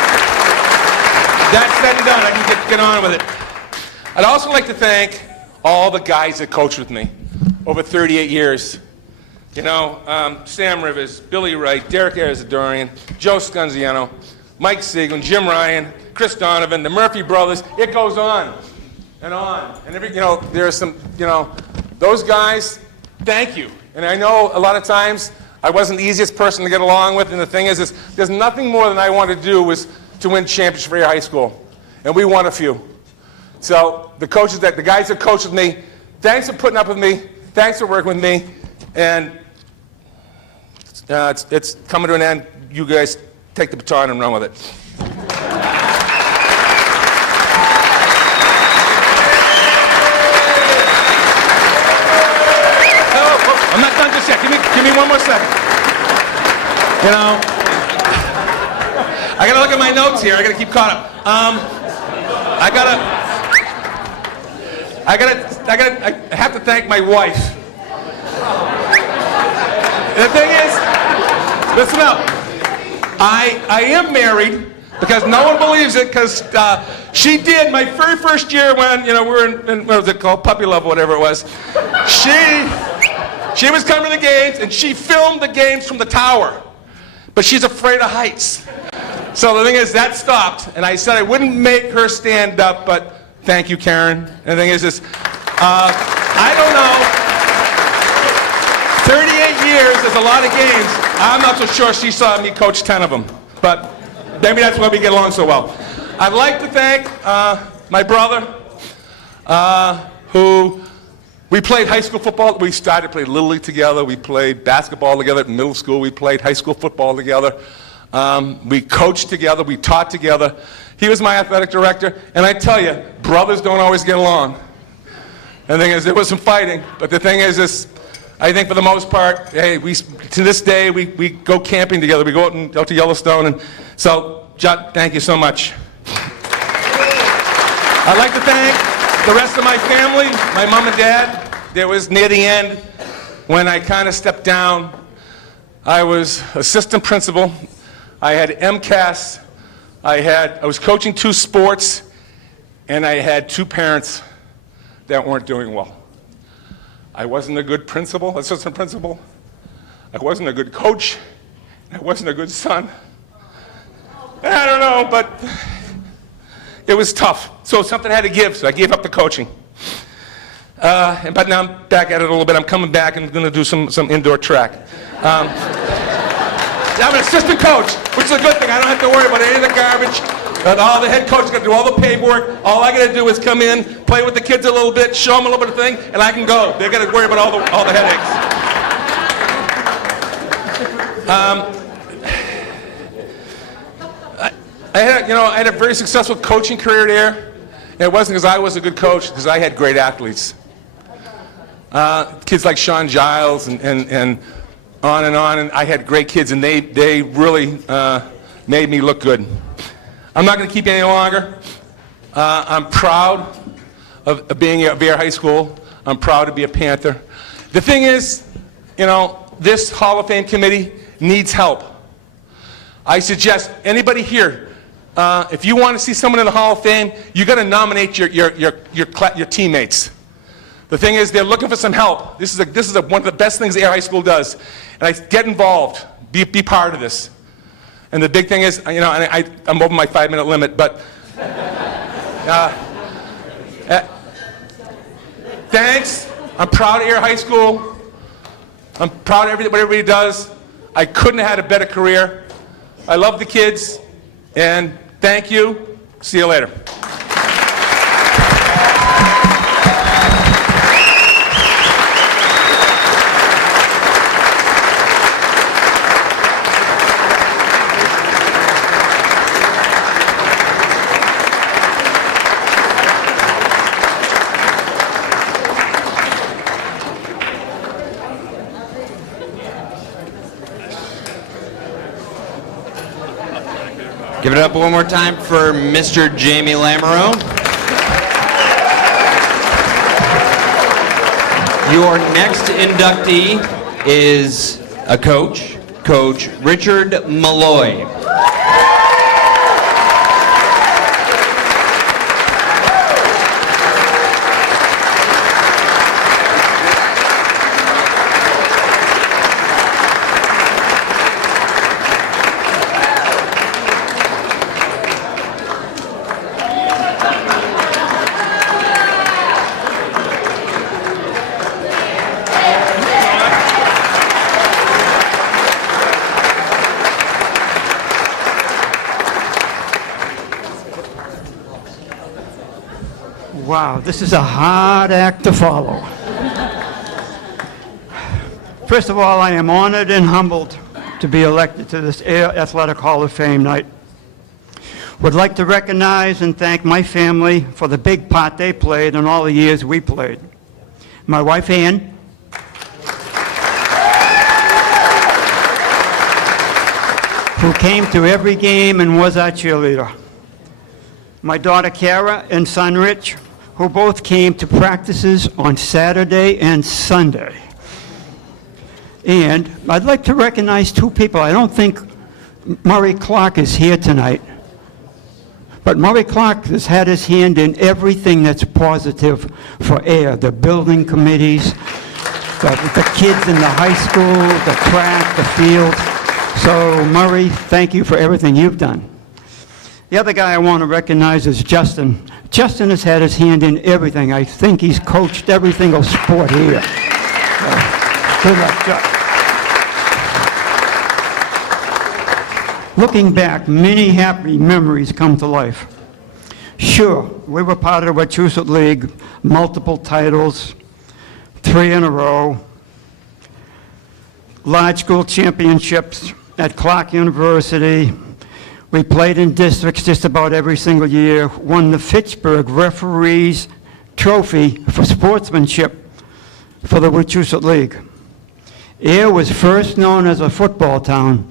That's said and done. I can get on with it. I'd also like to thank all the guys that coached with me over 38 years. Sam Rivers, Billy Wright, Derek Arizadorian, Joe Scanziano, Mike Seagan, Jim Ryan, Chris Donovan, the Murphy brothers. It goes on and on. And there are some, those guys, thank you. And I know a lot of times I wasn't the easiest person to get along with, and the thing is there's nothing more than I want to do was to win championships for Air High School. And we won a few. So the guys that coached with me, thanks for putting up with me, thanks for working with me, and it's coming to an end. You guys take the baton and run with it. Oh, I'm not done just yet. Give me one more second. I gotta look at my notes here. I gotta keep caught up. I have to thank my wife. The thing is, listen up. I am married, because no one believes it, because she did my very first year when, we were in, what was it called, puppy love, whatever it was. She was coming to the games, and she filmed the games from the tower. But she's afraid of heights. So the thing is, that stopped, and I said I wouldn't make her stand up, but thank you, Karen. And the thing is I don't know. 38 years is a lot of games. I'm not so sure she saw me coach 10 of them, but maybe that's why we get along so well. I'd like to thank my brother, who we played high school football. We started to play Little League together. We played basketball together in middle school. We played high school football together. We coached together. We taught together. He was my athletic director, and I tell you, brothers don't always get along. And the thing is, there was some fighting, but the thing is I think for the most part, hey, to this day, we go camping together. We go out to Yellowstone, and so, John, thank you so much. I'd like to thank the rest of my family, my mom and dad. There was near the end when I kind of stepped down. I was assistant principal. I had MCAS. I was coaching 2 sports, and I had 2 parents that weren't doing well. I wasn't a good principal, assistant principal. I wasn't a good coach. I wasn't a good son. I don't know, but it was tough. So something had to give, so I gave up the coaching. But now I'm back at it a little bit. I'm coming back and going to do some indoor track. I'm an assistant coach, which is a good thing. I don't have to worry about any of the garbage. All the head coach got to do all the paperwork. All I got to do is come in, play with the kids a little bit, show them a little bit of thing, and I can go. They got to worry about all the headaches. I had a very successful coaching career there. And it wasn't because I was a good coach, because I had great athletes. Kids like Sean Giles and on, and I had great kids, and they really made me look good. I'm not going to keep you any longer. I'm proud of being at Air High School. I'm proud to be a Panther. The thing is, this Hall of Fame committee needs help. I suggest anybody here, if you want to see someone in the Hall of Fame, you got to nominate your teammates. The thing is, they're looking for some help. This is one of the best things Air High School does. And get involved. Be part of this. And the big thing is, I'm over my 5-minute limit, but thanks I'm proud of Air High School. I'm proud of what everybody does. I couldn't have had a better career. I love the kids, and thank you. See you later. Give it up one more time for Mr. Jamie Lamoureux. Your next inductee is a coach, Coach Richard Malloy. Wow, this is a hard act to follow. First of all, I am honored and humbled to be elected to this Air Athletic Hall of Fame night. Would like to recognize and thank my family for the big part they played in all the years we played. My wife, Ann, who came to every game and was our cheerleader. My daughter, Kara, and son, Rich, who both came to practices on Saturday and Sunday. And I'd like to recognize two people. I don't think Murray Clark is here tonight, but Murray Clark has had his hand in everything that's positive for Air, the building committees, the kids in the high school, the track, the field. So Murray, thank you for everything you've done. The other guy I want to recognize is Justin. Justin has had his hand in everything. I think he's coached every single sport here. Good luck, Justin. Looking back, many happy memories come to life. Sure, we were part of the Wachusett League, multiple titles, 3 in a row, large school championships at Clark University. We played in districts just about every single year, won the Fitchburg Referees Trophy for sportsmanship for the Wachusett League. Air was first known as a football town,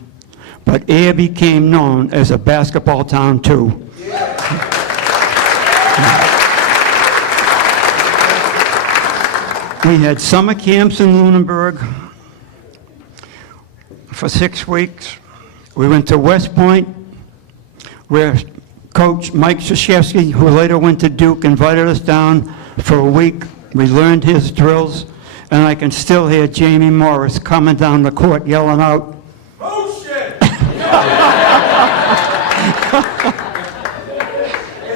but Air became known as a basketball town too. We had summer camps in Lunenburg for 6 weeks. We went to West Point, where Coach Mike Krzyzewski, who later went to Duke, invited us down for a week. We learned his drills, and I can still hear Jamie Morris coming down the court yelling out, "Motion!" It's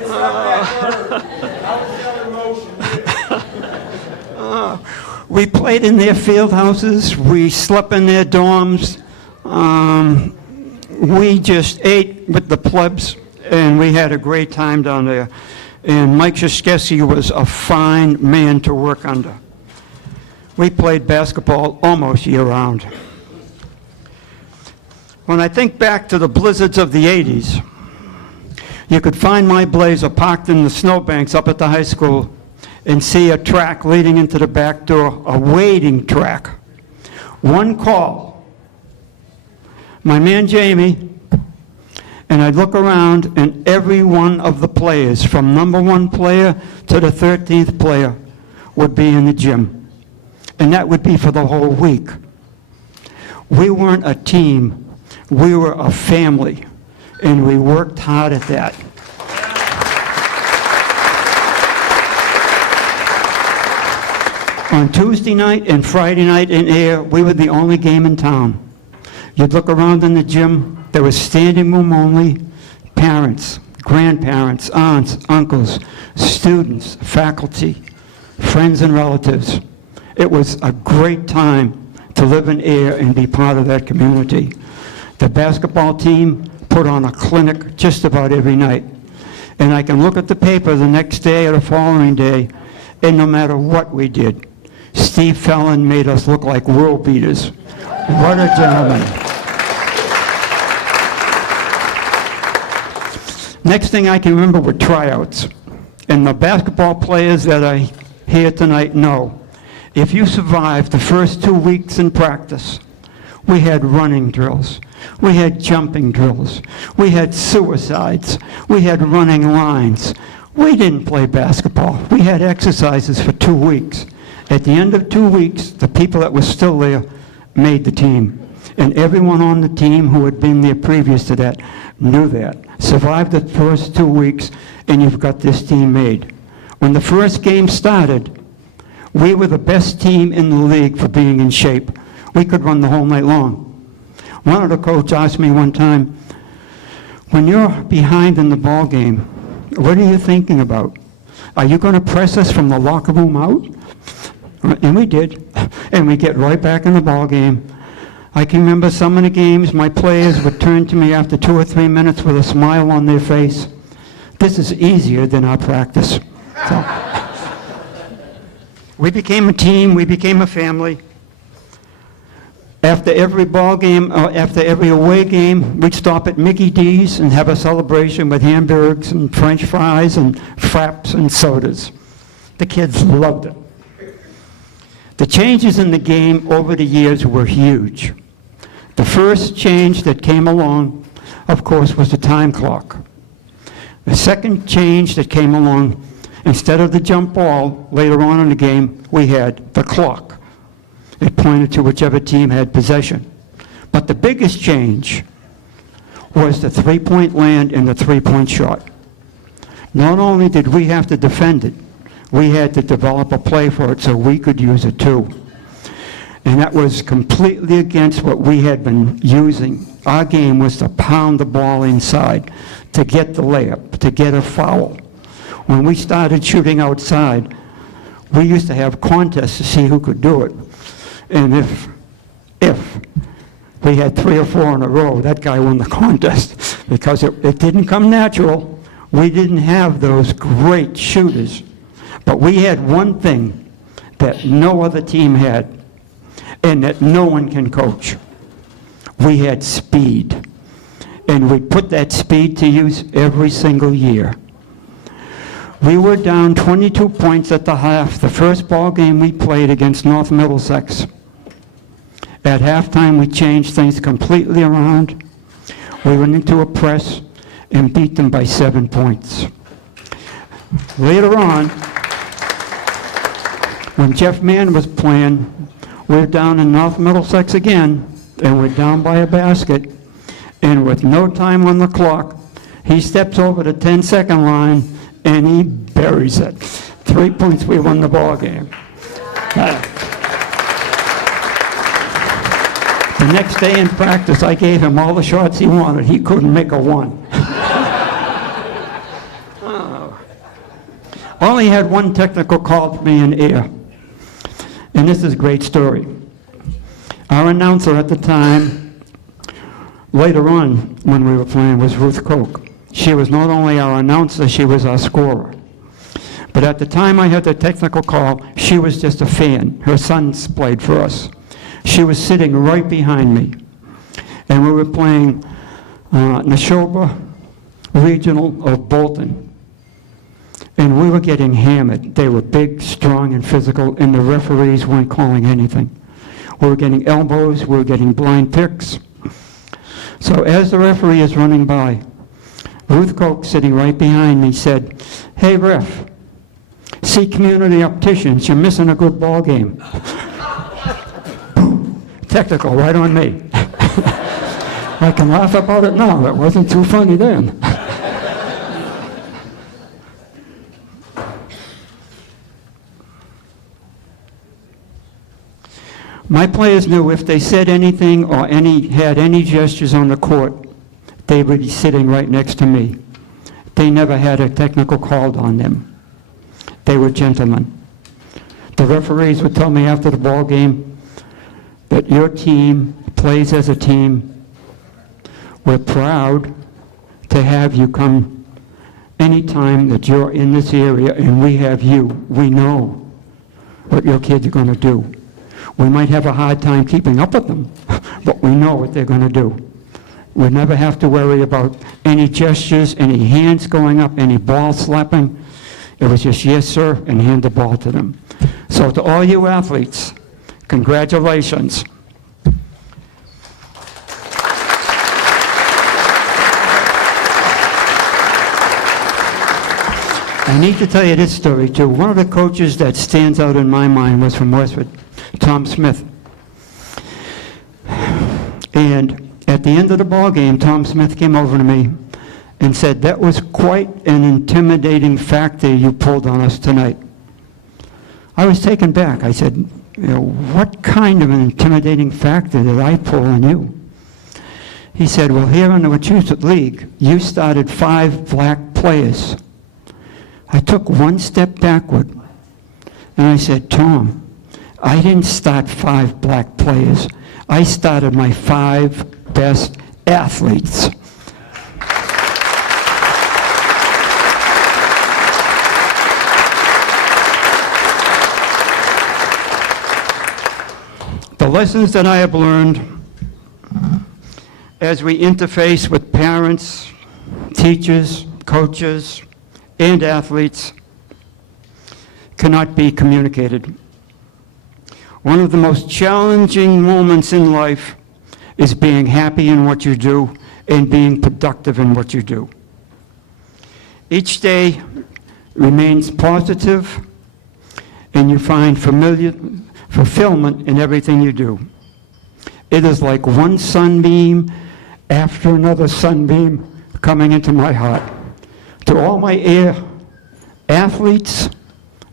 not that word. I was yelling motion. We played in their field houses. We slept in their dorms. We just ate with the plebs, and we had a great time down there. And Mike Krzyzewski was a fine man to work under. We played basketball almost year-round. When I think back to the blizzards of the 80s, you could find my Blazer parked in the snowbanks up at the high school and see a track leading into the back door, a waiting track. One call. My man Jamie, and I'd look around, and every one of the players, from number 1 player to the 13th player, would be in the gym. And that would be for the whole week. We weren't a team, we were a family, and we worked hard at that. On Tuesday night and Friday night in Air, we were the only game in town. You'd look around in the gym, there was standing room only, parents, grandparents, aunts, uncles, students, faculty, friends and relatives. It was a great time to live in Air and be part of that community. The basketball team put on a clinic just about every night. And I can look at the paper the next day or the following day, and no matter what we did, Steve Fallon made us look like world beaters. What a gentleman. Next thing I can remember were tryouts. And the basketball players that are here tonight know, if you survived the first 2 weeks in practice, we had running drills, we had jumping drills, we had suicides, we had running lines. We didn't play basketball. We had exercises for 2 weeks. At the end of 2 weeks, the people that were still there made the team. And everyone on the team who had been there previous to that knew that. Survived the first 2 weeks, and you've got this team made. When the first game started, we were the best team in the league for being in shape. We could run the whole night long. One of the coaches asked me one time, when you're behind in the ball game, what are you thinking about? Are you going to press us from the locker room out? And we did. And we get right back in the ball game. I can remember some of the games, my players would turn to me after 2 or 3 minutes with a smile on their face. This is easier than our practice. So, we became a team, we became a family. After every ball game, after every away game, we'd stop at Mickey D's and have a celebration with hamburgers and French fries and fraps and sodas. The kids loved it. The changes in the game over the years were huge. The first change that came along, of course, was the time clock. The second change that came along, instead of the jump ball later on in the game, we had the clock. It pointed to whichever team had possession. But the biggest change was the three-point land and the three-point shot. Not only did we have to defend it, we had to develop a play for it so we could use it too. And that was completely against what we had been using. Our game was to pound the ball inside, to get the layup, to get a foul. When we started shooting outside, we used to have contests to see who could do it. And if we had 3 or 4 in a row, that guy won the contest because it didn't come natural. We didn't have those great shooters. But we had one thing that no other team had and that no one can coach. We had speed. And we put that speed to use every single year. We were down 22 points at the half, the first ball game we played against North Middlesex. At halftime, we changed things completely around. We went into a press and beat them by 7 points. Later on, when Jeff Mann was playing, we were down in North Middlesex again, and we're down by a basket. And with no time on the clock, he steps over the 10-second line, and he buries it. 3 points, we won the ball game. The next day in practice, I gave him all the shots he wanted. He couldn't make a one. Only had one technical call for me in Air. And this is a great story. Our announcer at the time, later on when we were playing, was Ruth Koch. She was not only our announcer, she was our scorer. But at the time I had the technical call, she was just a fan. Her sons played for us. She was sitting right behind me. And we were playing Neshoba Regional of Bolton. And we were getting hammered. They were big, strong, and physical, and the referees weren't calling anything. We were getting elbows, we were getting blind picks. So as the referee is running by, Ruth Koch, sitting right behind me, said, "Hey, ref, see community opticians, you're missing a good ball game." Technical, right on me. I can laugh about it now. It wasn't too funny then. My players knew if they said anything or had any gestures on the court, they would be sitting right next to me. They never had a technical called on them. They were gentlemen. The referees would tell me after the ball game that your team plays as a team. We're proud to have you come anytime that you're in this area and we have you. We know what your kids are going to do. We might have a hard time keeping up with them, but we know what they're going to do. We never have to worry about any gestures, any hands going up, any ball slapping. It was just, yes, sir, and hand the ball to them. So to all you athletes, congratulations. I need to tell you this story, too. One of the coaches that stands out in my mind was from Westwood, Tom Smith. And at the end of the ball game, Tom Smith came over to me and said, "That was quite an intimidating factor you pulled on us tonight." I was taken back. I said, "What kind of an intimidating factor did I pull on you?" He said, "Well, here in the Wachusett League, you started 5 black players." I took one step backward, and I said, "Tom, I didn't start 5 black players. I started my 5 best athletes." The lessons that I have learned as we interface with parents, teachers, coaches, and athletes cannot be communicated. One of the most challenging moments in life is being happy in what you do and being productive in what you do. Each day remains positive, and you find fulfillment in everything you do. It is like one sunbeam after another sunbeam coming into my heart. To all my athletes,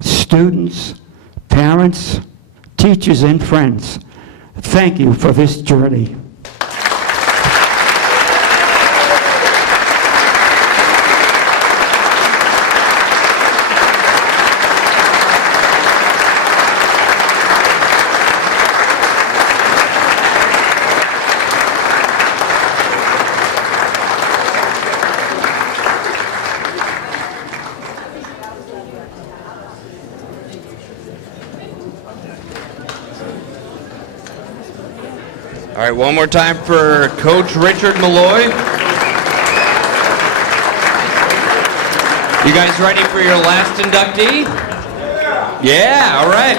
students, parents, teachers, and friends, thank you for this journey. All right, one more time for Coach Richard Malloy. You guys ready for your last inductee? Yeah, all right.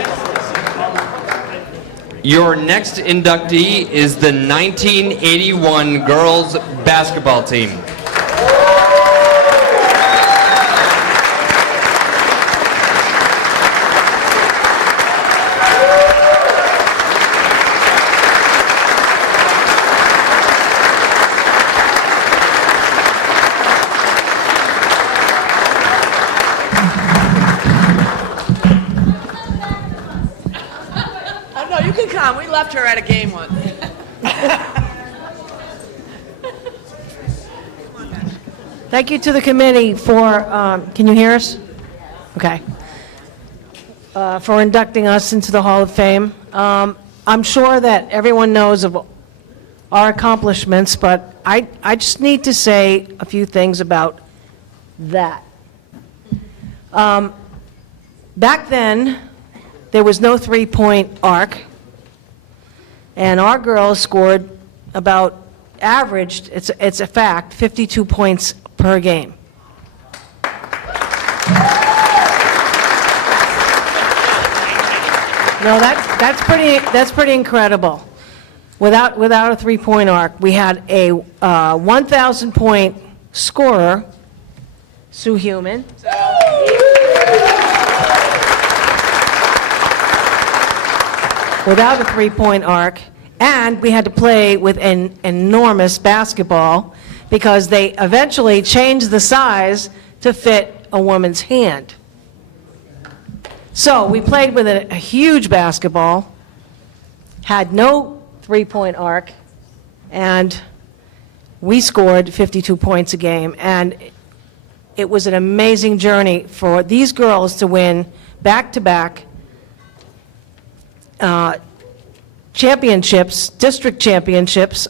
Your next inductee is the 1981 girls basketball team. You can come. We left her at a game once. Thank you to the committee for, can you hear us? Okay. For inducting us into the Hall of Fame. I'm sure that everyone knows of our accomplishments, but I just need to say a few things about that. Back then, there was no three-point arc, and our girls scored about, averaged, it's a fact, 52 points per game. No, that's pretty incredible. Without a three-point arc, we had a 1,000-point scorer, Sue Human. Without a three-point arc, and we had to play with an enormous basketball because they eventually changed the size to fit a woman's hand. So we played with a huge basketball, had no three-point arc, and we scored 52 points a game. And it was an amazing journey for these girls to win back-to-back championships, district championships,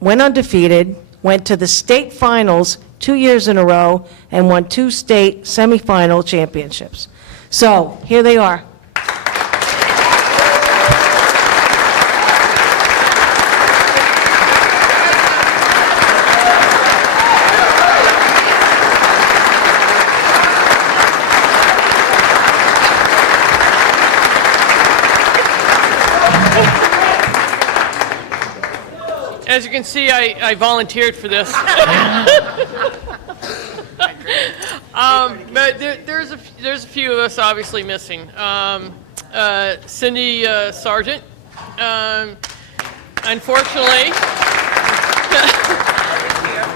went undefeated, went to the state finals 2 years in a row, and won 2 state semifinal championships. So, here they are. As you can see, I volunteered for this. But there's a few of us obviously missing. Cindy Sargent, unfortunately,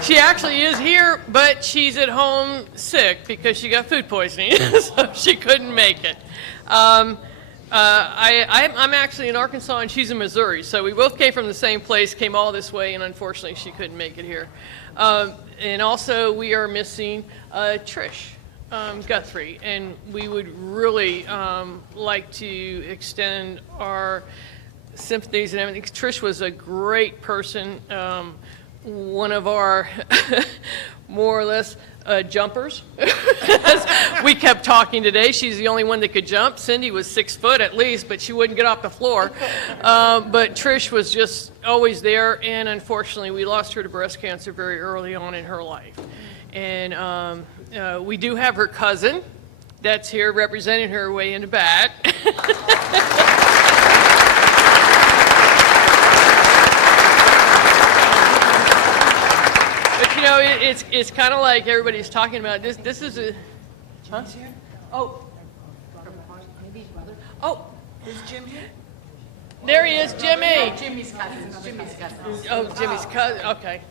she actually is here, but she's at home sick because she got food poisoning, so she couldn't make it. I'm actually in Arkansas and she's in Missouri, so we both came from the same place, came all this way, and unfortunately she couldn't make it here. And also we are missing Trish Guthrie, and we would really like to extend our sympathies and everything. Trish was a great person, one of our more or less jumpers. We kept talking today. She's the only one that could jump. Cindy was 6 foot at least, but she wouldn't get off the floor. But Trish was just always there, and unfortunately we lost her to breast cancer very early on in her life. And we do have her cousin that's here representing her way in the back. But you know, it's kind of like everybody's talking about this. This is a. John's here. Oh. Maybe his brother. Oh. Is Jim here? There he is, Jimmy. Jimmy's cousin. Jimmy's cousin. Oh, Jimmy's cousin. Okay.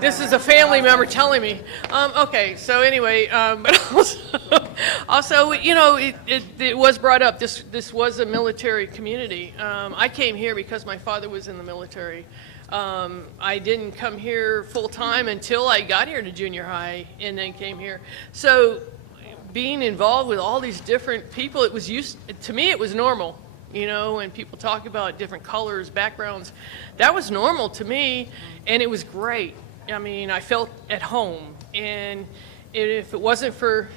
This is a family member telling me. Okay, so anyway, but also, you know, it was brought up. This was a military community. I came here because my father was in the military. I didn't come here full time until I got here to junior high, and then came here. So, being involved with all these different people, it was to me it was normal. You know, when people talk about different colors, backgrounds, that was normal to me, and it was great. I mean, I felt at home, and if it wasn't for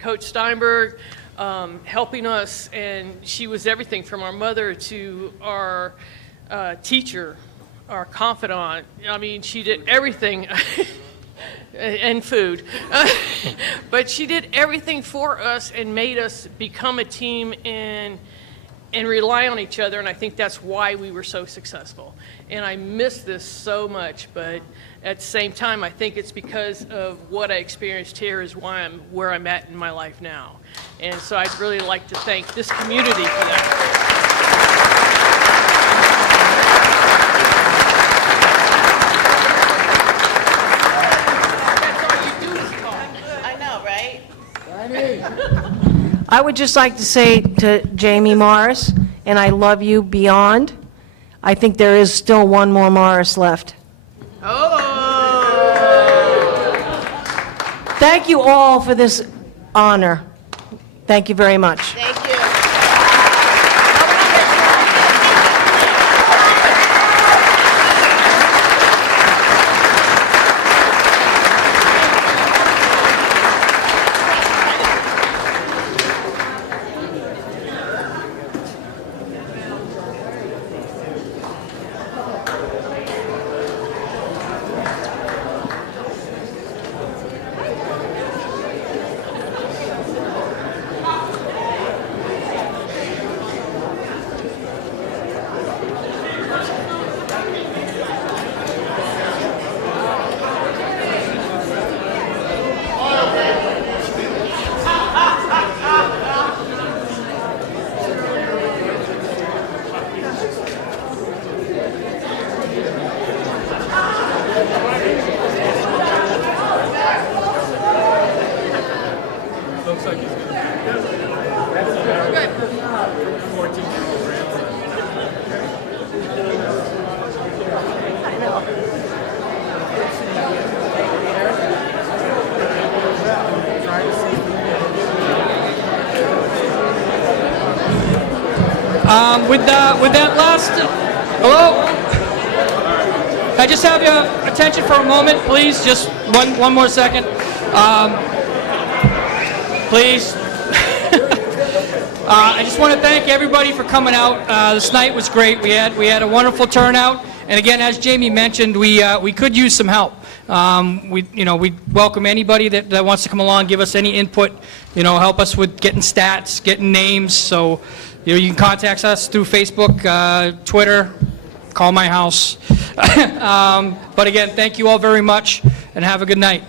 Coach Steinberg helping us, and she was everything from our mother to our teacher, our confidant. I mean, she did everything. And food. But she did everything for us and made us become a team and rely on each other, and I think that's why we were so successful. And I miss this so much, but at the same time, I think it's because of what I experienced here is why I'm where I'm at in my life now. And so I'd really like to thank this community for that. I would just like to say to Jamie Morris, and I love you beyond, I think there is still one more Morris left. Oh! Thank you all for this honor. Thank you very much. Thank you. With that last, hello? Can I just have your attention for a moment, please? Just one more second. Please. I just want to thank everybody for coming out. This night was great. We had a wonderful turnout. And again, as Jamie mentioned, we could use some help. We welcome anybody that wants to come along, give us any input, help us with getting stats, getting names. So, you can contact us through Facebook, Twitter, call my house. But again, thank you all very much, and have a good night.